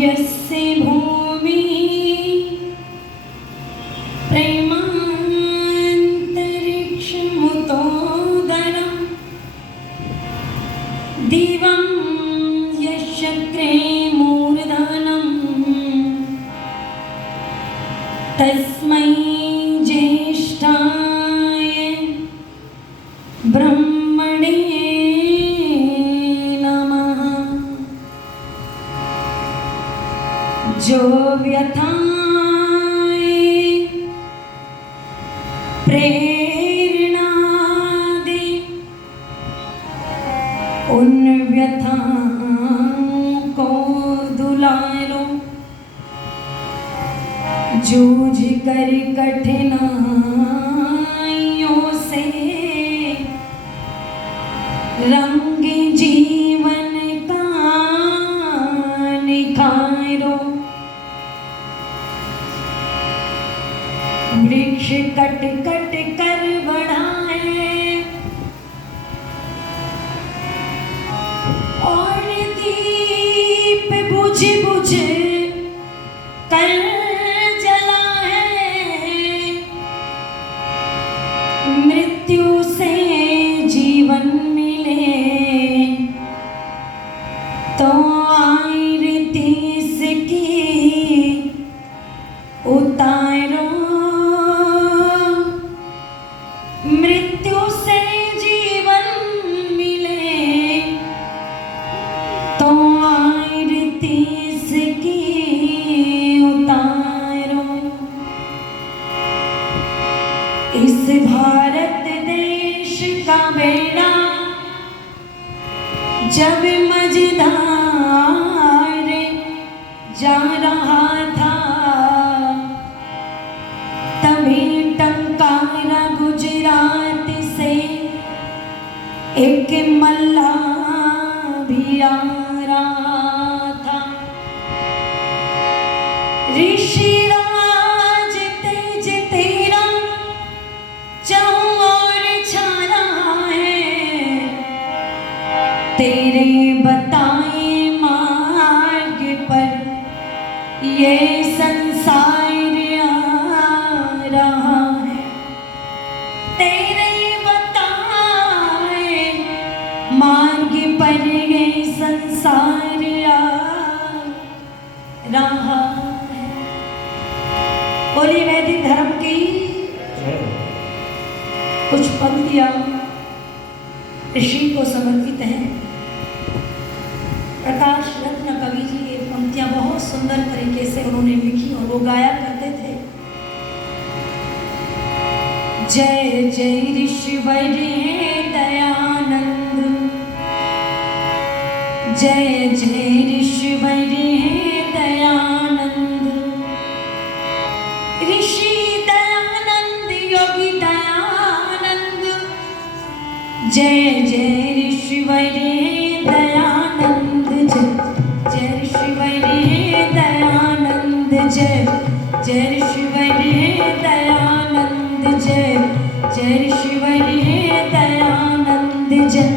यस्य भूमि प्रेमान्तरिक्षमुतोदरं दिवं यशक्रे मूर्धनं तस्मै ज्येष्ठाय ब्रह्मणे नमः। जो व्यथाएं प्रेरणा दे उन व्यथाओं को दुलारो, जूझ कर कठिनाइयों से रंग जीवन का निखारो। वृक्ष कट कट कर बढ़ाए और दीप बुझ बुझ कर जलाए, मृत्यु से जीवन मिले तो आरती इसकी उतारो। मृत्यु से जीवन मिले तो आरती इसकी उतारो। इस भारत देश का बेड़ा जब मझधार जा रहा था, तभी टंकारा गुजरात से एक मल्ला भी आ रहा था। ऋषिराज तेज तेरा चारों ओर छा रहा है, तेरे बताए मार्ग पर ये संसार आ रहा है। तेरे बताए मार्ग पर ये संसार आ रहा है। बोली वैदिक धर्म की कुछ पंक्तियां ऋषि को समर्पित हैं। प्रकाश रत्न कवि जी ये पंक्तियां बहुत सुंदर तरीके से उन्होंने लिखी और वो गाया करते थे। जय जय ऋषिवर हे दयानंद, जय जय ऋषिवर हे दयानंद। ऋषि दयानंद योगी दयानंद, जय जय ऋषिवर हे दयानंद। जय ऋषिवर हे दयानंद, जय जय ऋषिवर हे दयानंद। जय जय ऋषिवर हे दयानंद, जय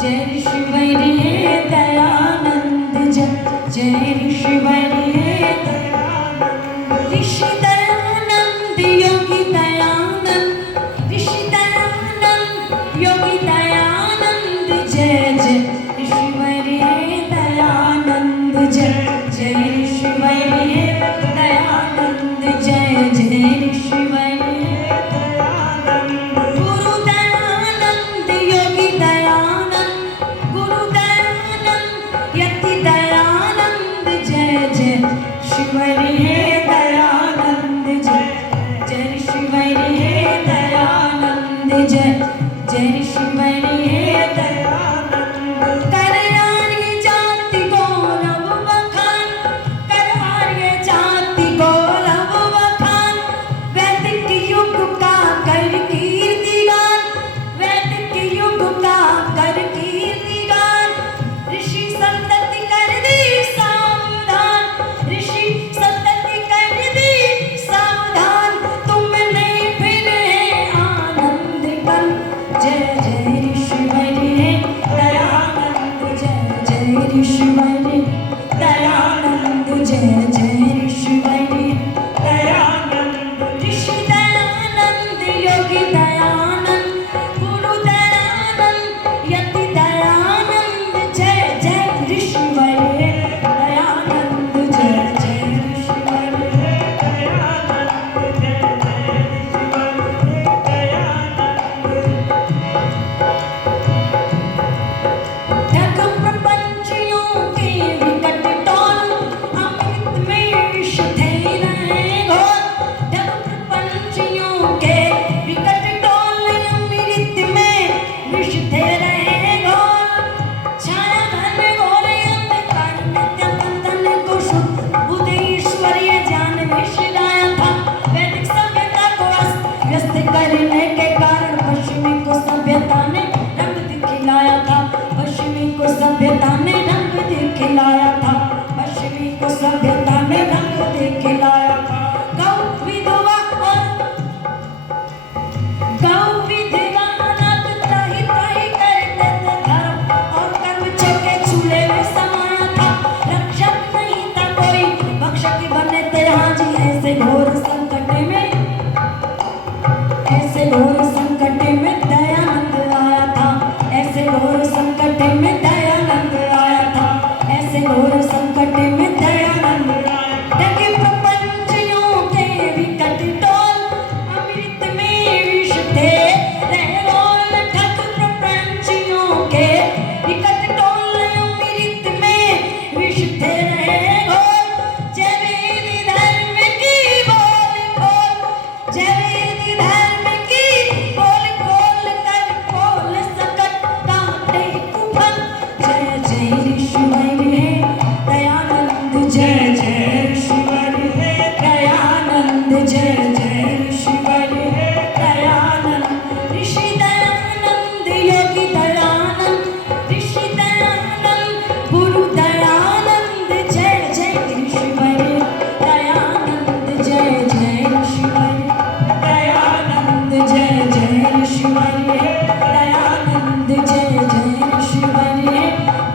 जय ऋषिवर हे दयानंद। जय जय ऋषिवर हे दयानंद। ऋषि दयानंद योगी दयानंद, ऋषि दयानंद योगी दयानंद। जय जय ऋषिवर हे दयानंद, जय जय ऋषिवर हे दयानंद। जय जय ऋषिवर हे दयानंद। गुरु दयानंद योगी दयानंद, गुरु दयानंद यति दयानंद। जय जय शिवर हे दयानंद, जय जय शिवर हे दयानंद। जय जय शिवर हे दयानंद। कर आर्य जाति गौरव बखान, कर आर्य जाति गौरव बखान। वैदिक युग का कर कीर्तिगान, वैदिक युग का कर कीर्तिगान। ऋषि संतति कर दी सावधान, ऋषि को सभ्यता में रंग दे के लाया था। गौ विधवा और गौ विधवा नाथ त्राहि त्राहि करते थे धर्म और कर्म चके चूल्हे में समाया था। रक्षक नहीं था कोई भक्षक बने थे हाँ जी ऐसे घोर संकट में, ऐसे घोर संकट में दयानंद आया था। ऐसे घोर संकट में दयानंद आया था। ऐसे घोर संकट में दयानंद आया था। देखिए प्रपंचियों के विकट टोल अमृत में विष थे रोल ठग प्रपंचियों के विकट टोल अमृत में विष थे रहे घोल। जय वेद धर्म की बोल खोल, जय वेद धर्म की बोल खोल कर खोल सकट काटे कुफल। जय जय ऋषिवर हे दयानंद, जय जय ऋषिवर हे दयानंद, जय जय ऋषिवर हे दयानंद। ऋषि दयानंद योगी दयानंद, ऋषि दयानंद गुरु दयानंद। जय जय ऋषिवर दयानंद, जय जय ऋषिवर दयानंद, जय जय ऋषिवर दयानंद, जय जय ऋषिवर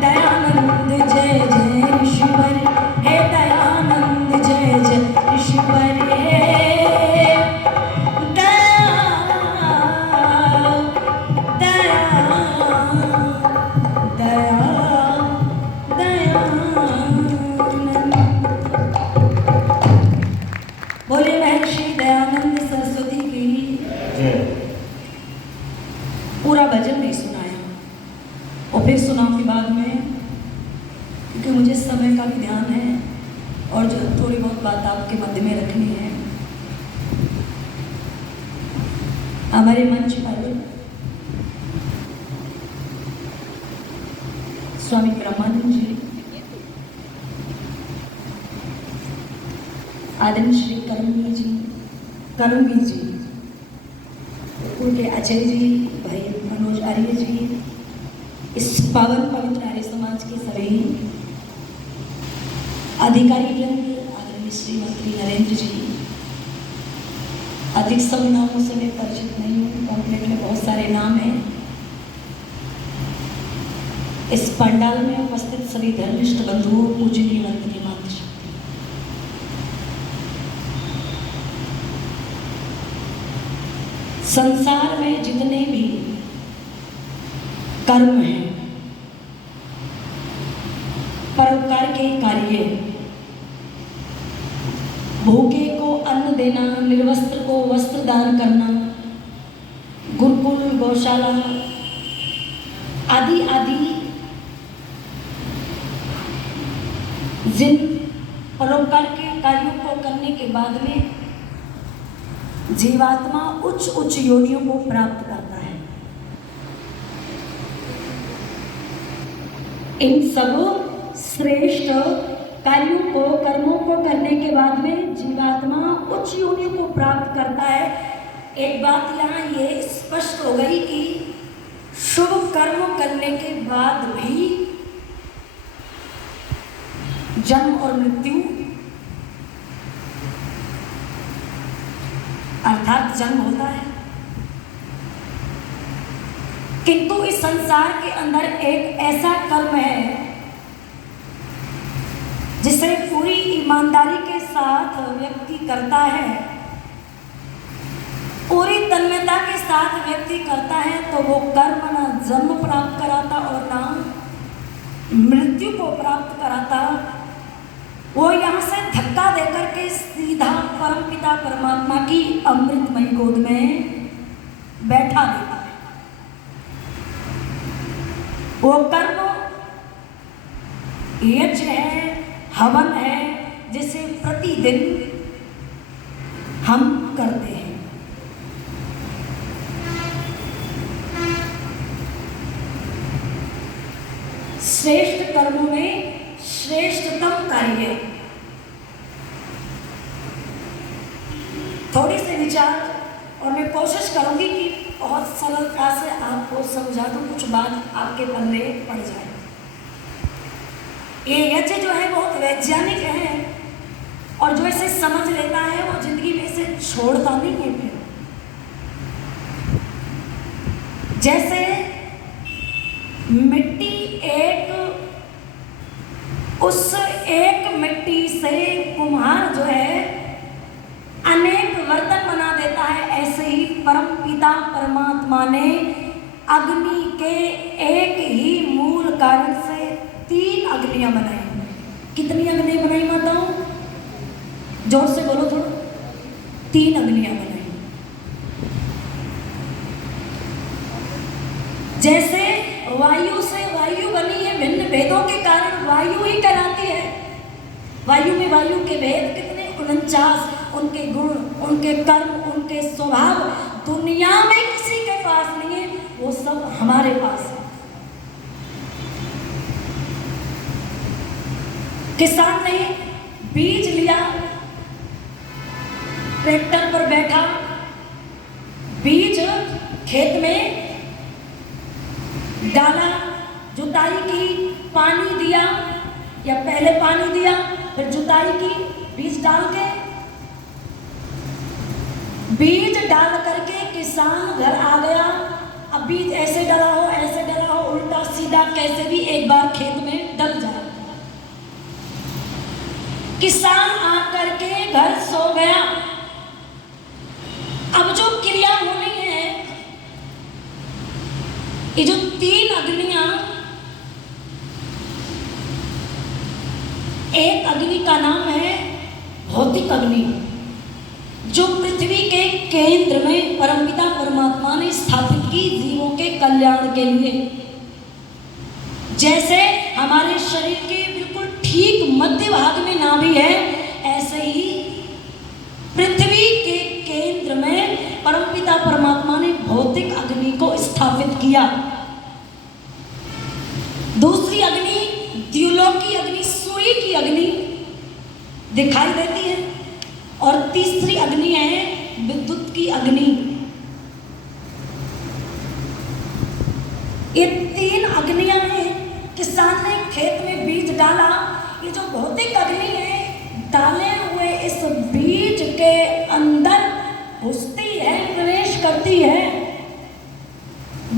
दयानंद, जय जय ऋषिवर हे दयानंद, जय जय ऋषिवर बोले महर्षि दयानंद सरस्वती की पूरा भजन नहीं सुनाया और फिर सुनाऊंगी बाद में, क्योंकि मुझे समय का भी ध्यान है और जो थोड़ी बहुत बात आपके मध्य में रखनी है। हमारे मंच पर स्वामी ब्रह्मानंद जी, आदरणीय श्री करमवीर जी, उनके अजय जी, भाई मनोज आर्य जी, इस पावन पवित्र आर्य समाज के सभी अधिकारी वृंद, आदरणीय श्रीमती नरेंद्र जी, अधिक सब नामों से मैं परिचित नहीं हूँ, पॉम्पलेट में बहुत सारे नाम हैं। इस पंडाल में उपस्थित सभी धर्मिष्ठ बंधुओं, पूजनीय वंदनीय मातृशक्ति, संसार में जितने भी कर्म हैं, परोपकार के कार्य, भूखे को अन्न देना, निर्वस्त्र को वस्त्र दान करना, गुरुकुल, गौशाला आदि आदि जिन परोपकार के कार्यों को करने के बाद में जीवात्मा उच्च उच्च योनियों को प्राप्त करता है। इन सब श्रेष्ठ कार्यों को, कर्मों को करने के बाद में जीवात्मा उच्च योनियों को प्राप्त करता है। एक बात यहाँ ये स्पष्ट हो गई कि शुभ कर्म करने के बाद भी जन्म और मृत्यु अर्थात जन्म होता है, किंतु इस संसार के अंदर एक ऐसा कर्म है जिसे पूरी ईमानदारी के साथ व्यक्ति करता है, पूरी तन्मयता के साथ व्यक्ति करता है, तो वो कर्म ना जन्म प्राप्त कराता और ना मृत्यु को प्राप्त कराता। वो यहाँ से धक्का देकर के सीधा परमपिता परमात्मा की अमृतमय गोद में बैठा देता है। वो कर्म यज्ञ है, हवन है, जिसे प्रतिदिन हम करते हैं। श्रेष्ठ कर्मों में श्रेष्ठतम कार्य, थोड़ी से विचार, और मैं कोशिश करूंगी कि बहुत सरलता से आपको समझा दूं, कुछ बात आपके पल्ले पड़ जाए। ये यज्ञ जो है बहुत वैज्ञानिक है, और जो इसे समझ लेता है वो जिंदगी में इसे छोड़ता नहीं है फिर। जैसे मिट्टी उस एक मिट्टी से कुम्हार जो है अनेक बर्तन बना देता है, ऐसे ही परम पिता परमात्मा ने अग्नि के एक ही मूल कारण से 3 अग्नियां बनाई। कितनी अग्नि बनाई माताओं? जोर से बोलो थोड़ा। 3 अग्नियां बनाई। जैसे वायु से वायु बनी है, भिन्न भेदों के कारण वायु ही कहलाती है। वायु में वायु के भेद कितने? 49। उनके गुण, उनके कर्म, उनके स्वभाव दुनिया में किसी के पास नहीं है, वो सब हमारे पास है। किसान ने बीज लिया, ट्रैक्टर पर बैठा, बीज खेत में डाला, जुताई की, पानी दिया, या पहले पानी दिया फिर जुताई की, बीज डाल के, बीज डाल करके किसान घर आ गया। अब बीज ऐसे डला हो, ऐसे डला हो, उल्टा सीधा कैसे भी एक बार खेत में डल जाए। किसान आकर के घर सो गया। अब जो क्रिया होनी है, ये जो 3 अग्नियां, एक अग्नि का नाम है भौतिक अग्नि, जो पृथ्वी के केंद्र में परमपिता परमात्मा ने स्थापित की जीवों के कल्याण के लिए। जैसे हमारे शरीर के बिल्कुल ठीक मध्य भाग में नाभि है, ऐसे ही पृथ्वी के केंद्र में परमपिता परमात्मा ने भौतिक अग्नि को स्थापित किया। दूसरी अग्नि द्युलोकी अग्नि, सूर्य की अग्नि दिखाई देती है, और तीसरी अग्नि है विद्युत की अग्नि। ये 3 अग्नियां हैं। किसान ने खेत में बीज डाला, ये जो भौतिक अग्नि है डाले हुए इस बीज के अंदर घुसती है, प्रवेश करती है।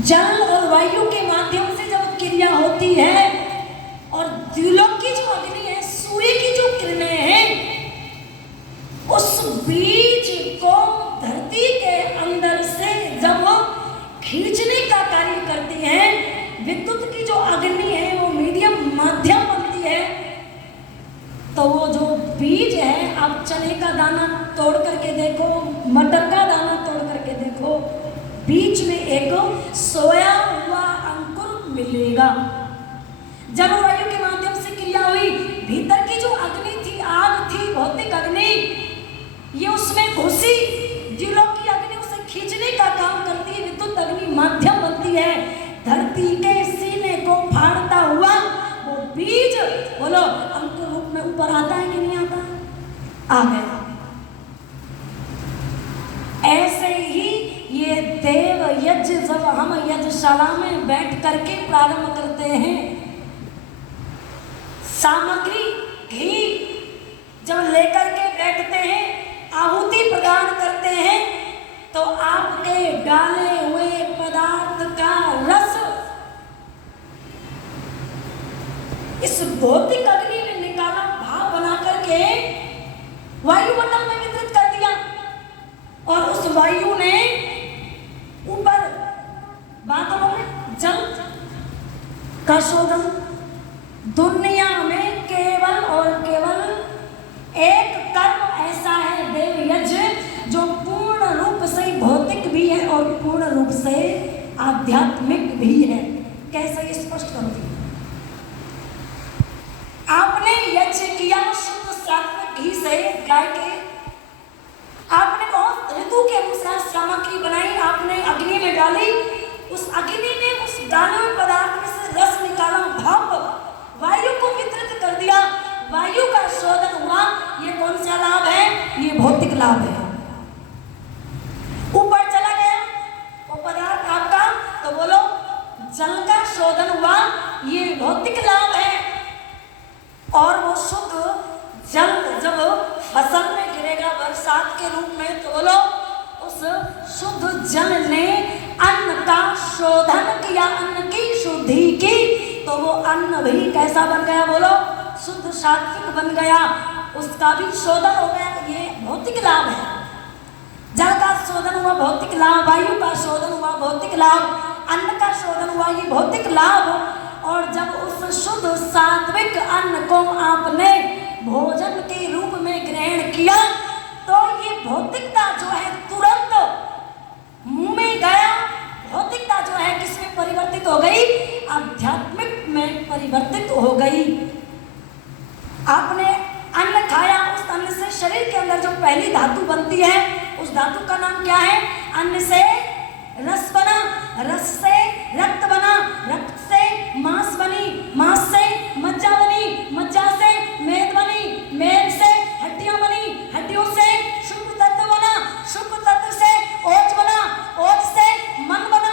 जल और वायु के माध्यम से जब क्रिया होती है, और द्युलोकी जो अग्नि है, सूर्य की जो किरणें हैं, उस बीज को धरती के अंदर से जब खींचने का कार्य करती है, विद्युत की जो अग्नि है वो मीडियम माध्यम बनती है, तो वो जो बीज है, आप चने का दाना तोड़ करके देखो, मटर का दाना तोड़ करके देखो, बीच में एक सोया हुआ अंकुर मिलेगा। जलवायु के माध्यम से क्रिया हुई, भीतर की जो अग्नि थी, आग थी, भौतिक अग्नि, ये उसमें घुसी, द्युलोकी अग्नि उसे खींचने का काम करती है, विद्युत अग्नि माध्यम बनती है। धरती के सीने को फाड़ता हुआ वो बीज, बोलो, अंकुर रूप में ऊपर आता है कि नहीं आता? आ गया। ऐसे ही ये देव यज्ञ जब हम यज्ञशाला में बैठ करके प्रारंभ करते हैं, सामग्री घी जब लेकर के बैठते हैं, आहुति प्रदान करते हैं, तो आपके डाले हुए पदार्थ का रस इस भौतिक अग्नि ने निकाला, भाव बना करके वायुमंडल में वितरित कर दिया, और उस वायु ने ऊपर बादलों में जल का शोधन। दुनिया में केवल और केवल एक कर्म ऐसा है, देव यज्ञ, जो पूर्ण रूप से भौतिक भी है और पूर्ण रूप से आध्यात्मिक भी है। कैसे ये स्पष्ट करूंगी? आपने यज्ञ किया शुद्ध सात्विक घी से गाय के, आपने बहुत ऋतु के अनुसार सामग्री बनाई, आपने अग्नि में डाली, उस अग्नि ने उस डाले हुए पदार्थ में से रस निकाला, भाप वायु को वितरित कर दिया, वायु का शोधन हुआ। ये कौन सा लाभ है? ये भौतिक लाभ है। ऊपर चला गया वो पदार्थ आपका, तो बोलो जल का शोधन हुआ, ये भौतिक लाभ है। और वो शुद्ध जल जब फसल में गिरेगा बरसात के रूप में, तो बोलो उस शुद्ध जल ने अन्न का शोधन किया, अन्न की शुद्धि की, तो वो अन्न भी कैसा बन गया, बोलो शुद्ध सात्विक बन गया, उसका भी शोधन हो गया। ये भौतिक लाभ है। जल का शोधन हुआ भौतिक लाभ, वायु का शोधन हुआ भौतिक लाभ, अन्न का शोधन हुआ ये भौतिक लाभ। और जब उस शुद्ध सात्विक अन्न को आपने भोजन के रूप में ग्रहण किया, तो ये भौतिकता जो है तुरंत मुंह में गया। भौतिकता जो है किसमें परिवर्तित हो गई, आध्यात्मिक में परिवर्तित हो गई। आपने अन्न खाया, उस अन्न से शरीर के अंदर जो पहली धातु बनती है, उस धातु का नाम क्या है, अन्न से रस बना, रस से रक्त बना, रक्त से मांस बनी, मांस से मज्जा बनी, मज्जा से मेद बनी, मेद से हड्डियां बनी, हड्डियों से शुक्र तत्व बना, शुक्र तत्व से ओज बना, ओज से मन बना।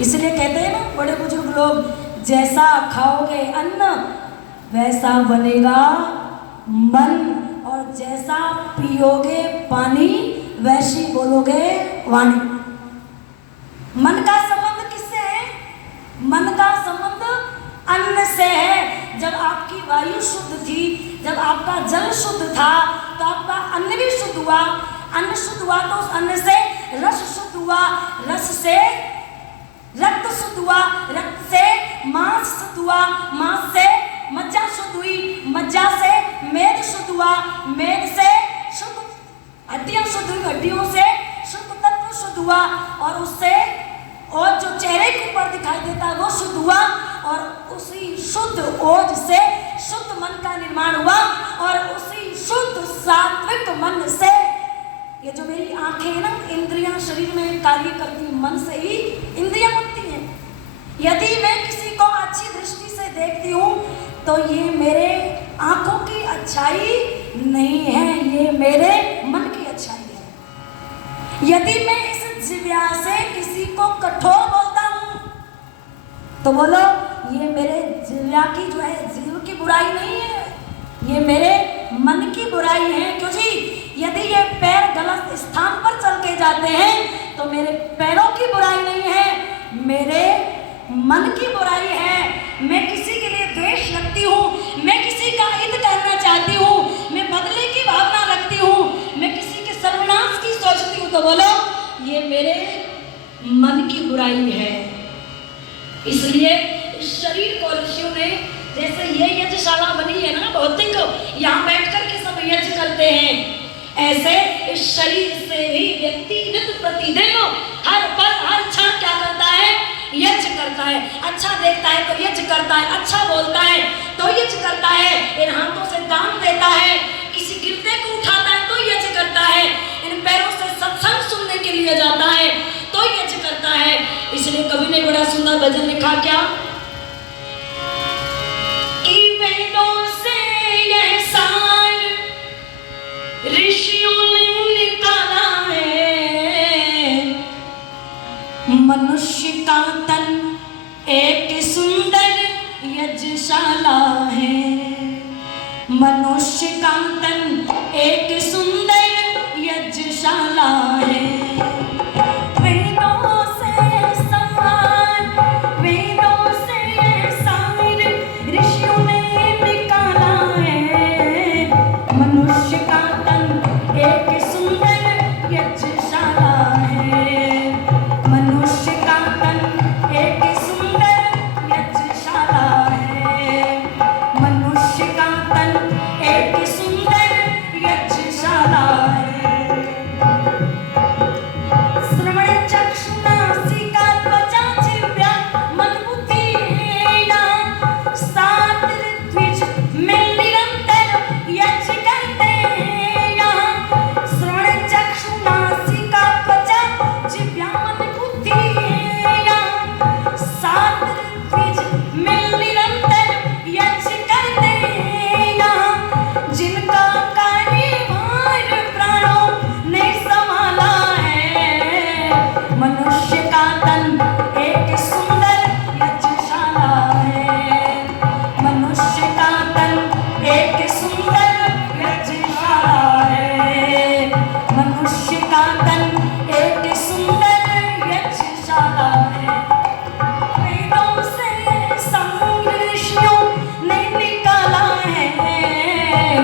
इसलिए कहते हैं ना बड़े बुजुर्ग लोग, जैसा खाओगे अन्न वैसा बनेगा मन, और जैसा पियोगे पानी वैसी बोलोगे वाणी। मन का संबंध किससे है, मन का संबंध अन्न से है। जब आपकी वायु शुद्ध थी, जब आपका जल शुद्ध था, तो आपका अन्न भी शुद्ध हुआ। अन्न शुद्ध हुआ तो उस अन्न से रस शुद्ध हुआ, रस से रक्त शुद्ध हुआ, रक्त से मांस शुद्ध हुआ, मांस से मज्जा शुद्ध हुई, मज्जा से मेद शुद्ध हुआ, मेद से शुद्ध हड्डियां शुद्ध हुई, हड्डियों से शुद्ध तत्व शुद्ध हुआ, और उससे और जो चेहरे के ऊपर दिखाई देता है वो शुद्ध हुआ, और उसी शुद्ध ओज से शुद्ध मन का निर्माण हुआ, और उसी शुद्ध सात्विक मन से ये जो मेरी आंखें हैं ना, इंद्रियां शरीर में कार्य करती, मन से ही इंद्रियां बनती हैं। यदि मैं किसी को अच्छी दृष्टि से देखती हूँ तो ये मेरे आंखों की अच्छाई नहीं है, ये मेरे मन की अच्छाई है। यदि मैं इस जिह्वा से किसी को कठोर बोलता हूँ तो बोलो ये मेरे जिह्वा की जो है, जीव की बुराई नहीं है, ये मेरे मन की बुराई है। क्यों जी, यदि ये पैर गलत स्थान पर चल के जाते हैं तो मेरे पैरों की बुराई नहीं है, मेरे मन की बुराई है। मैं किसी के लिए द्वेष रखती हूँ, मैं किसी का हित करना चाहती हूँ, मैं बदले की भावना रखती हूँ, मैं किसी के सर्वनाश की सोचती हूँ, तो बोलो ये मेरे मन की बुराई है। इसलिए इस शरीर को ऋषियों ने, जैसे ये यज्ञशाला बनी है ना भौतिक, यहाँ बैठ कर के सब यज्ञ करते हैं, ऐसे इस शरीर से भी व्यक्ति नित्य प्रतिदिन हर पल हर क्षण क्या करता है, यज्ञ करता है। अच्छा देखता है तो यज्ञ करता है, अच्छा बोलता है तो यज्ञ करता है, इन हाथों से दान देता है, किसी गिरते को उठाता है तो यज्ञ करता है, इन पैरों से सत्संग सुनने के लिए जाता है तो यज्ञ करता है। इसलिए कवि ने बड़ा सुंदर भजन लिखा, क्या कि वेदों से यह सार ऋषियों ने निकाला है, मनुष्य का तन एक सुंदर यज्ञशाला है, मनुष्य का तन एक सुंदर यज्ञशाला है। वेदों से समान, वेदों से सार ऋषियों ने निकाला है, मनुष्य का तन एक सुंदर यज्ञशाला है, मनुष्य का तन एक सुंदर यज्ञशाला है, मनुष्य का तन एक सुंदर यज्ञशाला है।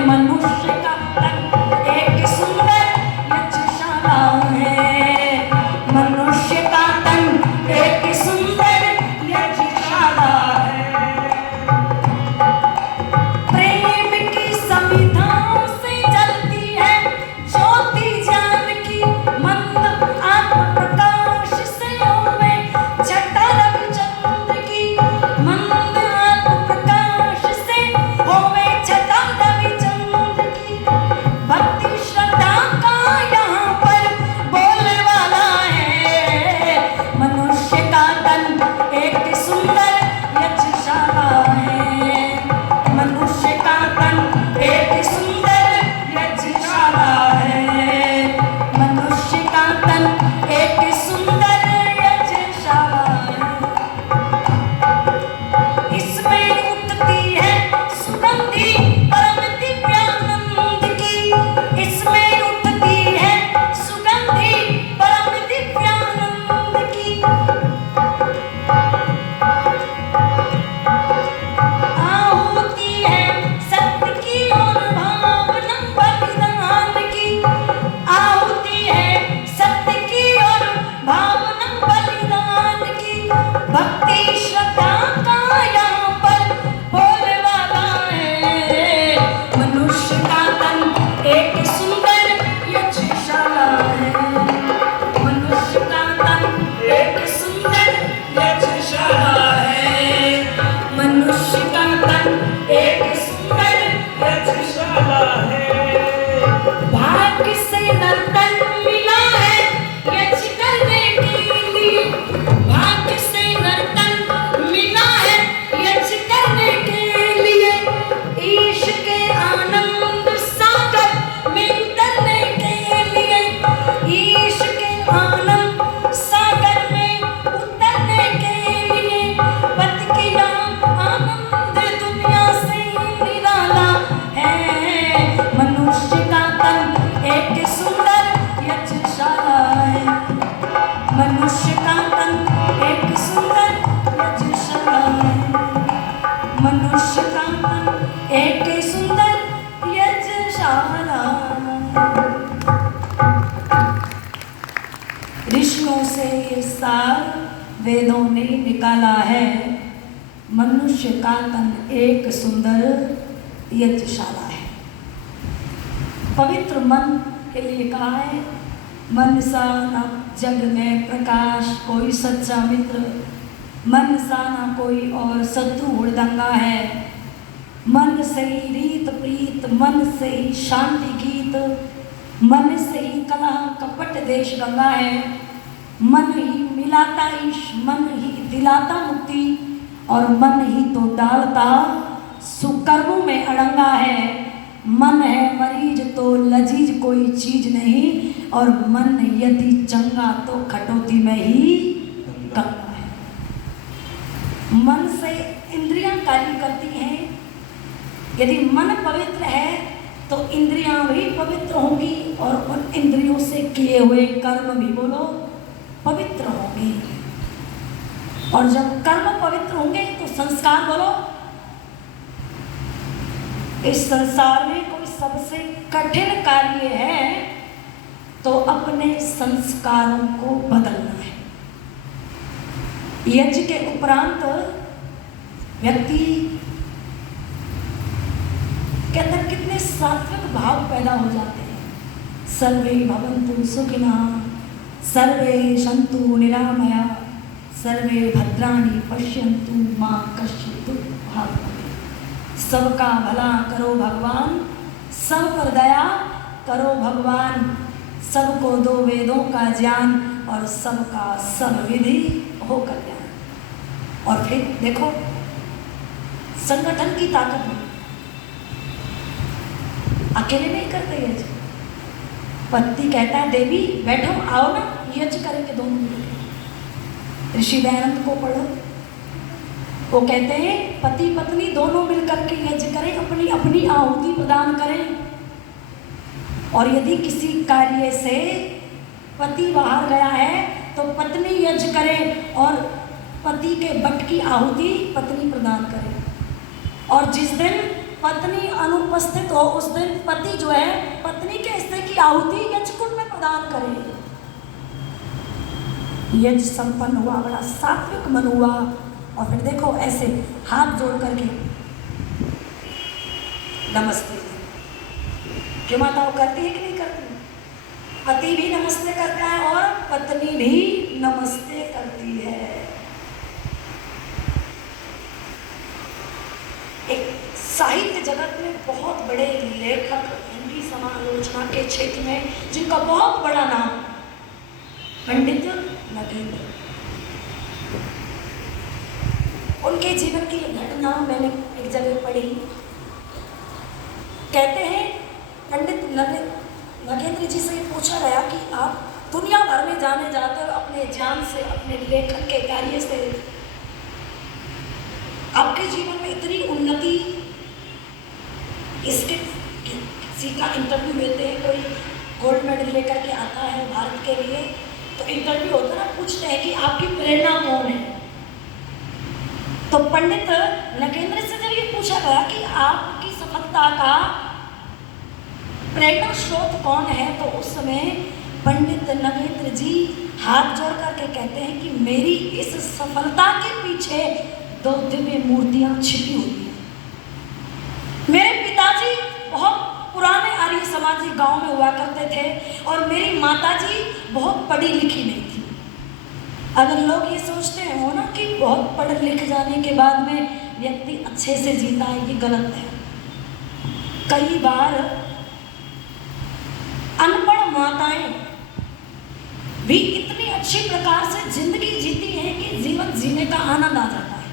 मनुष्य का तन एक सुंदर यज्ञशाला है, मनुष्य का तन एक सुंदर यज्ञशाला है। प्रेम की समिधाओं से जलती है ज्योति ज्ञान की, मंद आत्म प्रकाश से होवे छटा रविचंद्र की, मंद आत्म प्रकाश से होवे छटा रविचंद्र की। भक्ति श्रद्धा का यहाँ पर बोलने वाला है, मनुष्य का तन एक सुंदर यज्ञशाला है, मनुष्य का तन एक सुंदर यज्ञशाला है, मनुष्य का तन एक सुंदर यज्ञशाला है। इसमें उठती है सुगंधी परम दिव्यानंद की, इसमें उठती है सुगंधी परम दिव्यानंद की। आहुति है सत्य की और भावना बलिदान की, आहुति है सत्य की और भावना बलिदान की। भक्ति श्रद्धा का यहाँ पर बोलने वाला है, मनुष्य का तन एक सुंदर यज्ञशाला है, मनुष्य का तन एक सुंदर यज्ञशाला है, मनुष्य का तन एक सुंदर यज्ञशाला है। भाग्य से नर्तन मिला है यज्ञ करने के लिए, भाग्य से नर्तन मिला है यज्ञ करने के लिए। ईश के आनंद सागर में उतरने के लिए, ईश के आनंद सागर में उतरने के लिए। पति की आनंद दुनिया से निराला है, मनुष्य का तन एक सुंदर यज्ञशाला है, मनुष्य का तन एक सुंदर यज्ञशाला है, मनुष्य का तन एक सुंदर यज्ञशाला है। ऋषियों से ये सार वेदों ने निकाला है, मनुष्य का तन एक सुंदर यज्ञशाला है। पवित्र मन के लिए कहा है, मन सा न जग में प्रकाश कोई सच्चा मित्र, मन सा न कोई और शत्रु हुड़दंगा है। मन से ही रीत प्रीत, मन से ही शांति गीत, मन से ही कला कपट देश गंगा है। मन ही मिलाता ईश, मन ही दिलाता मुक्ति, और मन ही तो डालता सुकर्मों में अड़ंगा है। मन है मरीज तो लजीज कोई चीज नहीं, और मन यदि चंगा तो खटोती में ही गंगा है। मन से इंद्रियां कार्य करती हैं, यदि मन पवित्र है तो इंद्रियां भी पवित्र होंगी, और उन इंद्रियों से किए हुए कर्म भी बोलो पवित्र होंगे। और जब कर्म पवित्र होंगे तो संस्कार बोलो। इस संसार में कोई सबसे कठिन कार्य है तो अपने संस्कारों को बदलना है। यज्ञ के उपरांत व्यक्ति के अंदर कितने सात्विक भाव पैदा हो जाते हैं। सर्वे भवन्तु सुखिनः, सर्वे सन्तु निरामया, सर्वे भद्राणि पश्यन्तु मा कश्चित् दुःखभाग् भवेत्। सबका भला करो भगवान, सब पर दया करो भगवान, सबको दो वेदों का ज्ञान, और सबका सब विधि हो कल्याण। और फिर देखो संगठन की ताकत में अकेले नहीं करते यज्ञ। पति कहता है देवी बैठो, आओ ना यज्ञ करेंगे दोनों मिलकर। ऋषि दयानंद को पढ़ो, वो कहते हैं पति पत्नी दोनों मिलकर के यज्ञ करें, अपनी अपनी आहुति प्रदान करें। और यदि किसी कार्य से पति बाहर गया है तो पत्नी यज्ञ करे और पति के बट की आहुति पत्नी प्रदान करे। और जिस दिन पत्नी अनुपस्थित हो उस दिन पति जो है पत्नी के हिस्से की आहुति यज्ञकुंड में प्रदान करे। यज्ञ संपन्न हुआ, बड़ा सात्विक मन हुआ। और फिर देखो ऐसे हाथ जोड़ करके नमस्ते, क्यों माताओं करती है कि नहीं करती? पति भी नमस्ते करता है और पत्नी भी नमस्ते करती है। एक साहित्य जगत में बहुत बड़े लेखक हिंदी समालोचना के क्षेत्र में जिनका बहुत बड़ा नाम पंडित नगेंद्र, उनके जीवन की घटना मैंने एक जगह पढ़ी। कहते हैं पंडित नगेंद्र जी से पूछा गया कि आप दुनिया भर में जाने जाते हो अपने ज्ञान से, अपने लेखन के कार्य से, आपके जीवन में इतनी उन्नति, इसके किसी का इंटरव्यू लेते हैं, कोई गोल्ड मेडल लेकर के आता है भारत के लिए, तो इंटरव्यू होता है ना, पूछते हैं कि आपकी प्रेरणा कौन है। तो पंडित नगेंद्र से जब ये पूछा गया कि आपकी सफलता का प्रेरणा स्रोत कौन है, तो उस समय पंडित नगेंद्र जी हाथ जोड़ करके कहते हैं कि मेरी इस सफलता के पीछे 2 दिव्य मूर्तियां छिपी हुई हैं। मेरे पिताजी बहुत पुराने आर्य समाजी गांव में हुआ करते थे और मेरी माताजी बहुत पढ़ी लिखी नहीं थी। अगर लोग ये सोचते हो ना कि बहुत पढ़ लिख जाने के बाद में व्यक्ति अच्छे से जीता है, ये गलत है। कई बार अनपढ़ माताएं भी इतनी अच्छी प्रकार से जिंदगी जीती हैं कि जीवन जीने का आनंद आ जाता है।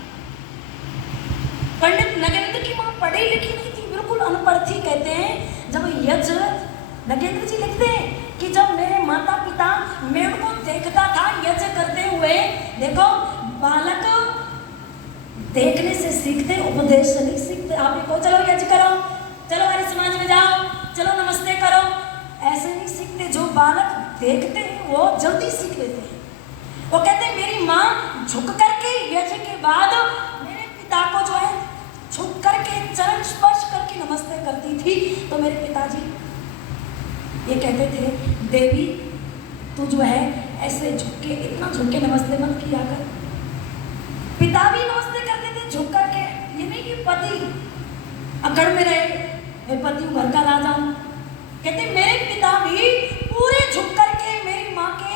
पंडित नगेंद्र की मां पढ़ी लिखी नहीं थी, बिल्कुल अनपढ़ थी। कहते हैं जब यज्ञ नगेंद्र जी लिखते हैं कि जब मेरे माता पिता मेरे को देखता था यज्ञ करते हुए, देखो बालक देखने से सीखते, उपदेश से नहीं सीखते। आप को चलो यज्ञ करो, चलो हमारे समाज में जाओ, चलो नमस्ते करो, ऐसे नहीं सीखते। जो बालक देखते हैं वो जल्दी सीख लेते हैं। वो कहते हैं मेरी माँ झुक करके यज्ञ के बाद मेरे पिता को जो है झुक करके चरण स्पर्श करके नमस्ते करती थी। तो मेरे पिताजी ये कहते थे, देवी तू जो है ऐसे झुक के, इतना झुक के नमस्ते मत किया कर। पिता भी नमस्ते करते थे झुक करके। ये नहीं कि पति अकड़ में रहे, मैं पति घर का राजा हूँ। कहते मेरे पिता भी पूरे झुक करके मेरी माँ के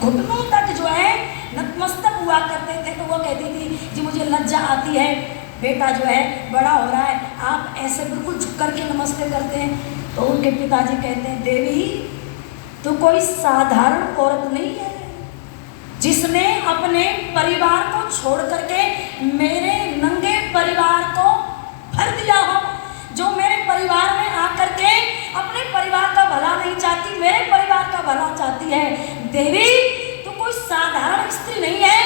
घुटनों तक जो है नतमस्तक हुआ करते थे। तो वो कहती थी जी मुझे लज्जा आती है, बेटा जो है बड़ा हो रहा है, आप ऐसे बिल्कुल झुक करके नमस्ते करते हैं। तो उनके पिताजी कहते हैं देवी तू कोई साधारण औरत नहीं है जिसने अपने परिवार को छोड़ करके मेरे नंगे परिवार को भर दिया हो, जो मेरे परिवार में आकर के अपने परिवार का भला नहीं चाहती, मेरे परिवार का भला चाहती है। देवी तू कोई साधारण स्त्री नहीं है,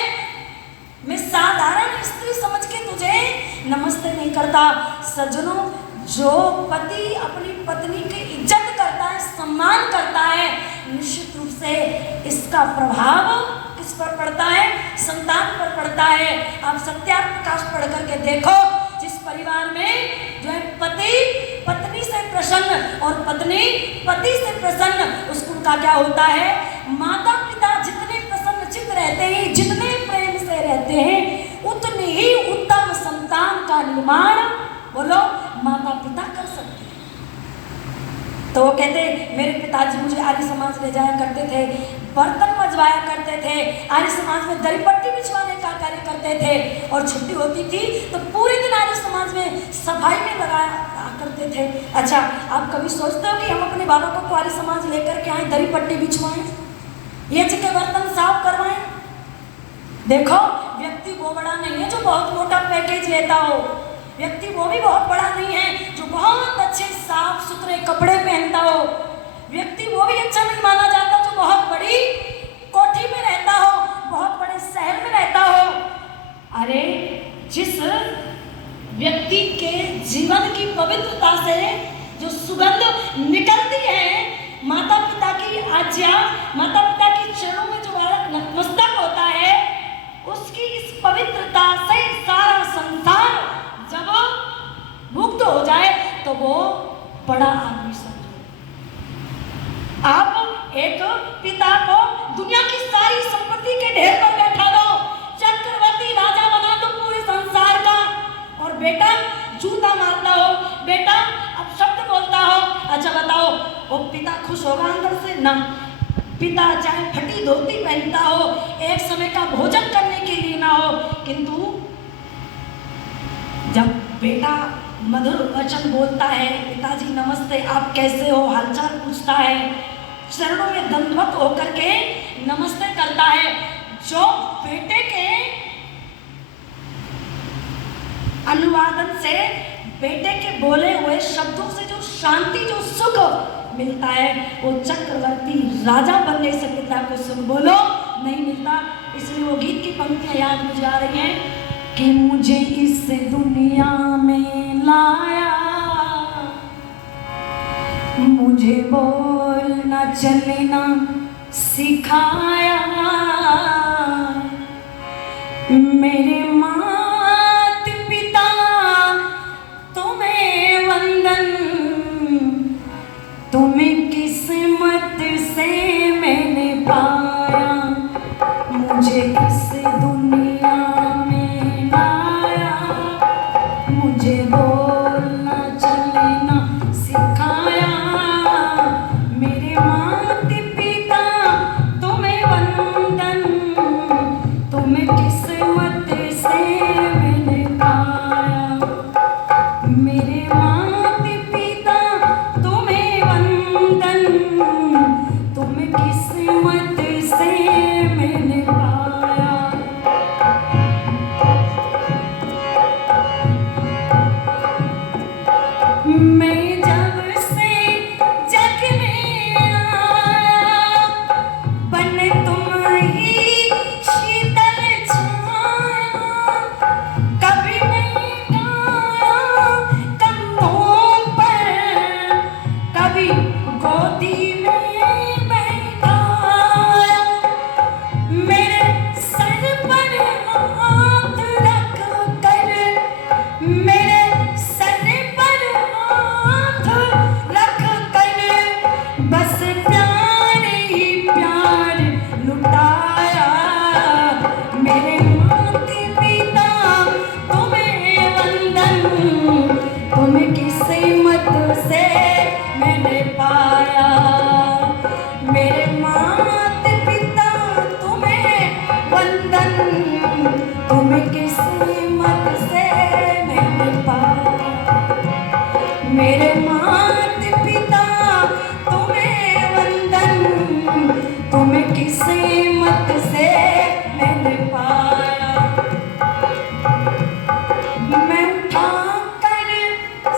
मैं साधारण स्त्री समझ के तुझे नमस्ते नहीं करता। सज्जनों, जो पति अपनी पत्नी की इज्जत करता है, सम्मान करता है, निश्चित रूप से इसका प्रभाव किस पर पड़ता है? संतान पर पड़ता है। आप सत्यार्थ प्रकाश पढ़ करके देखो, जिस परिवार में जो है पति पत्नी से प्रसन्न और पत्नी पति से प्रसन्न, उसको का क्या होता है? माता पिता जितने प्रसन्न चित्त रहते हैं, जितने प्रेम से रहते हैं, उतनी ही उत्तम संतान का निर्माण बोलो माता पिता कर सकते हैं। तो वो कहते मेरे पिताजी मुझे आर्य समाज ले जाया करते थे, बर्तन मजवाया करते थे, आर्य समाज में दरी पट्टी बिछवाने का कार्य करते थे, और छुट्टी होती थी तो पूरे दिन आर्य समाज में सफाई में लगाया करते थे। अच्छा, आप कभी सोचते हो कि हम अपने बाबा को आर्य समाज लेकर के आए, दरी पट्टी बिछवाएं, यज्ञ के बर्तन साफ करवाएं? देखो, व्यक्ति वो बड़ा नहीं है जो बहुत मोटा पैकेज लेता हो, व्यक्ति वो भी बहुत बड़ा नहीं है जो बहुत अच्छे साफ सुथरे कपड़े पहनता हो, व्यक्ति वो भी अच्छा नहीं माना जाता जो बहुत बड़ी कोठी में रहता हो, बहुत बड़े शहर में रहता हो। अरे, जिस व्यक्ति के जीवन की पवित्रता से जो सुगंध निकलती है, माता पिता की आज्ञा, माता पिता की चरणों में जो बालक नतमस्तक होता है, उसकी इस पवित्रता से सारा संसार जब मुक्त हो जाए तो वो बड़ा आदमी समझो। आप एक पिता को दुनिया की सारी संपत्ति के ढेर पर बैठा दो, चक्रवर्ती राजा बना दो पूरे संसार का, और बेटा जूता मारता हो, बेटा अब शब्द बोलता हो, अच्छा बताओ वो पिता खुश होगा अंदर से? ना। पिता चाहे फटी धोती पहनता हो, एक समय का भोजन करने के लिए ना हो, किंतु जब बेटा मधुर वचन बोलता है, पिताजी नमस्ते, आप कैसे हो, हालचाल पूछता है, चरणों में दंडवत होकर के नमस्ते करता है, जो बेटे के अनुवादन से, बेटे के बोले हुए शब्दों से जो शांति, जो सुख मिलता है, वो चक्रवर्ती राजा बनने से पिता को सुख बोलो नहीं मिलता। इसलिए वो गीत की पंक्तियां याद मुझे आ रही हैं कि मुझे इस दुनिया में लाया, मुझे बोलना चलना सिखाया, मेरे माता पिता तुम्हें वंदन, तुम्हें किस्मत से मैंने पाया, मुझे इस दुनिया में लाया, मुझे बोलना चलना सिखाया, मेरे माता पिता तुम्हें वंदन, तुम्हें किस्मत से मैंने पाया, मेरे माता पिता तुम्हें वंदन, तुम्हें किस्मत से मैंने पाया। मैं जब से जग में आया, बन तुम ही शीतल छाया, कभी नहीं गाया कंधों पर, कभी गोदी में बैठाया, मेरे सर पर हाथ रख कर, मेरे सर पर हाथ रख कर, बस प्यार ही प्यार लुटाया, मेरे माता पिता तुम्हें वंदन, तुम्हें किस्मत से मैंने पाया, मेरे माता पिता तुम्हें वंदन, तुम्हें किस्मत से मैंने पाया, मेरे माता पिता तुम्हें वंदन, तुम्हें किस्मत से मैंने पाया। मैं उठाकर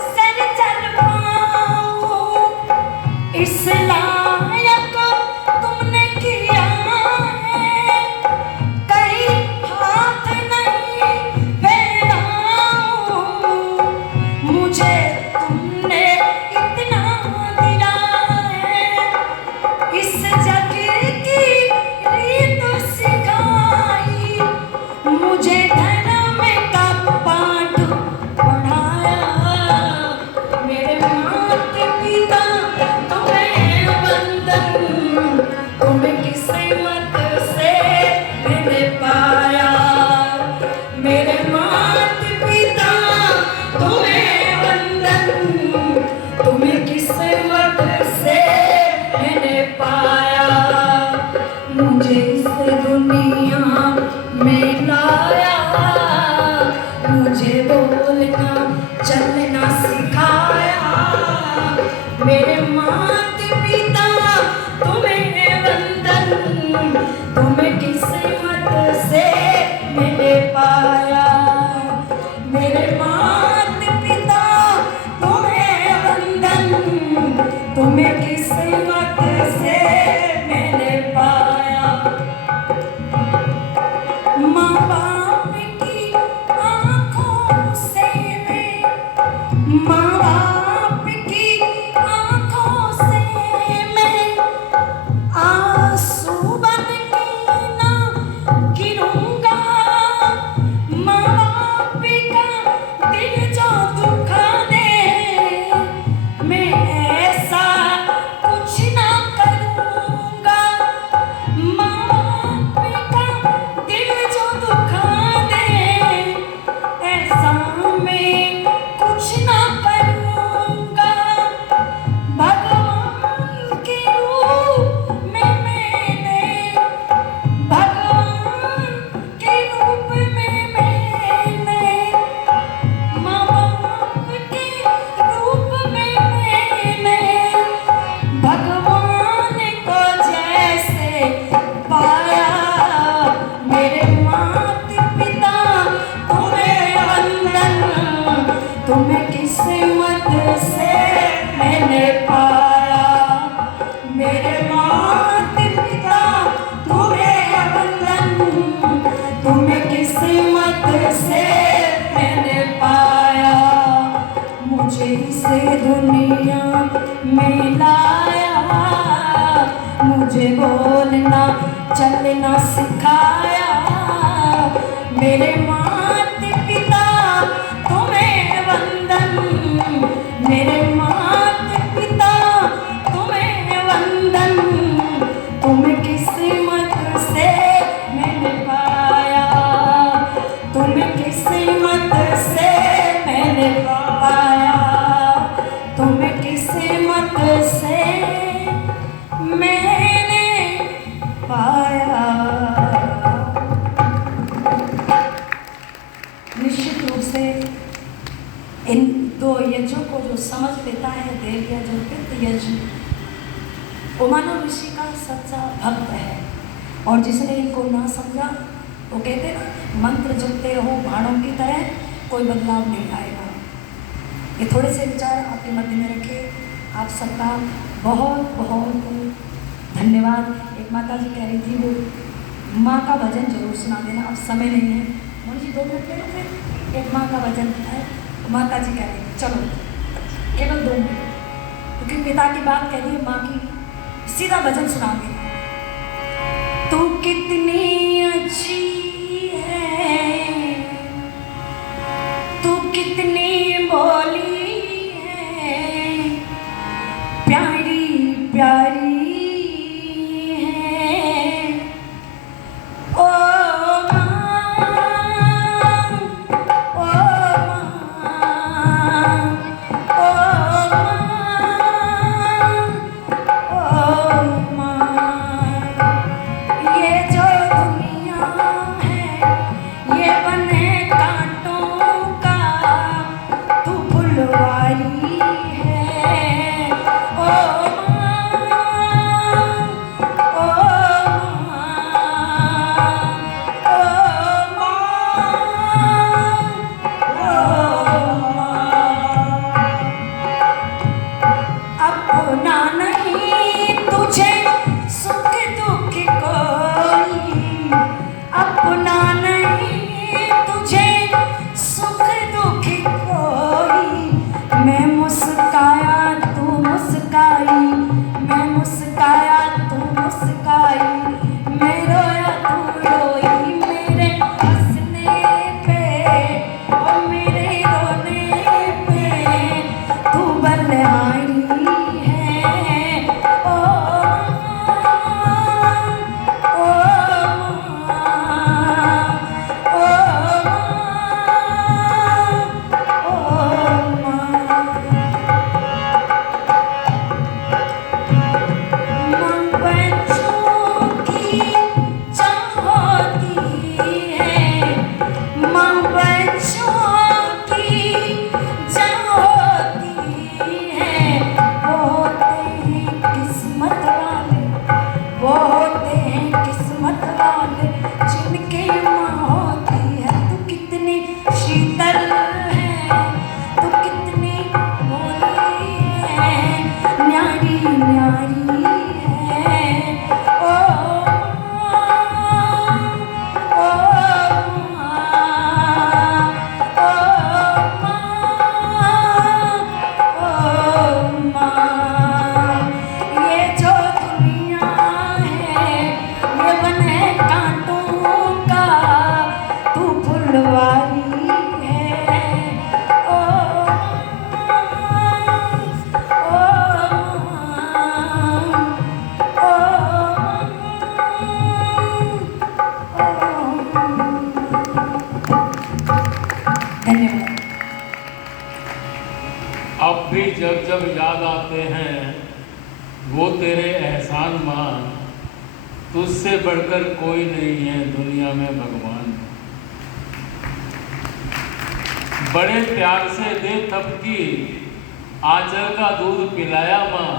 सर चल पाऊं, इस लायक तुमने किया है, कहीं हाथ नहीं फैलाऊं, मुझे तुमने इतना दिया है, इस जग की रीत सिखाई, मुझे धर्म का पाठ पढ़ाया, मेरे माता पिता तुम्हें वंदन, तुम्हें किस्मत से मैंने पाया, मेरे माता पिता तुम्हें वंदन, तुम्हें किस्मत से मैंने पाया, मुझे इस दुनिया में लाया, मुझे बोलना चलना सिखाया, दुनिया में लाया, मुझे बोलना चलना सिखाया। मेरे माता पिता तुम्हें वंदन, मेरे माता पिता तुम्हें वंदन। तुम किस्मत से मैंने पाया, तुम किस्मत से मैंने पाया, तुम किस्मत से मैंने पाया। निश्चित रूप से इन दो यजों को जो समझ लेता है, देव यज और पितृ यज, वो मानव ऋषि का सच्चा भक्त है। और जिसने इनको ना समझा, वो कहते ना मंत्र जपते रहो भाड़ों की तरह, कोई बदलाव नहीं आएगा। ये थोड़े से विचार आपके मध्य में रखे। आप सबका बहुत बहुत धन्यवाद। एक माता जी कह रही थी वो माँ का भजन जरूर सुना देना, अब समय नहीं है। मोहन जी 2 मिनट ले लो, फिर एक माँ का भजन है। माता जी कह रही थी चलो केवल 2 मिनट, क्योंकि पिता की बात कह रही है, माँ की सीधा भजन सुना देना। तू कितनी अच्छी है, तू कितनी भोली है, प्यारी प्यारी है। ओ माँ, ओ माँ, ओ माँ, ये जो दुनिया है ये बने कांटों का, तू फुलवारी है। ओ माँ, ओ अपना नहीं तुझे सुख दुख कोई, अपना नहीं तुझे सुख दुख कोई। मैं मुस्काया तू मुस्काई, मैं मुस्काया तू मुस्काई, मैं रोया तू रोई। मेरे हंसने पे और मेरे रोने पे तू बलिहारी है। ओ अब भी जब जब याद आते हैं वो तेरे एहसान मान, तुझसे बढ़कर कोई नहीं है दुनिया में भगवान। बड़े प्यार से दे थपकी आंचल का दूध पिलाया माँ,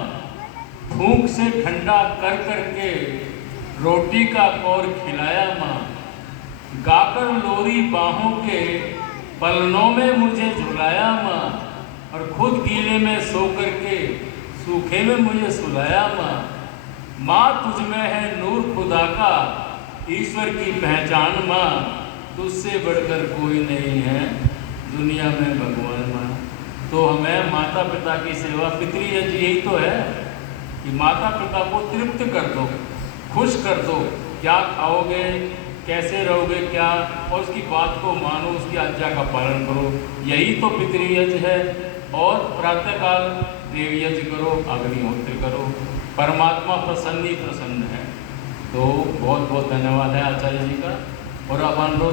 भूख से ठंडा कर करके रोटी का कौर खिलाया माँ। गाकर लोरी बाहों के पलनों में मुझे झुलाया माँ, और खुद गीले में सो करके सूखे में मुझे सुलाया माँ। माँ तुझ में है नूर खुदा का, ईश्वर की पहचान माँ, तुझसे बढ़कर कोई नहीं है दुनिया में भगवान माँ। तो हमें माता पिता की सेवा, पितृयज यही तो है कि माता पिता को तृप्त कर दो, खुश कर दो। क्या खाओगे, कैसे रहोगे, क्या, और उसकी बात को मानो, उसकी आज्ञा का पालन करो, यही तो पितृयज है। और प्रातःकाल देवयज करो, अग्निहोत्र करो, परमात्मा प्रसन्न ही प्रसन्न है। तो बहुत बहुत धन्यवाद है आचार्य जी का। और अब अनुरोध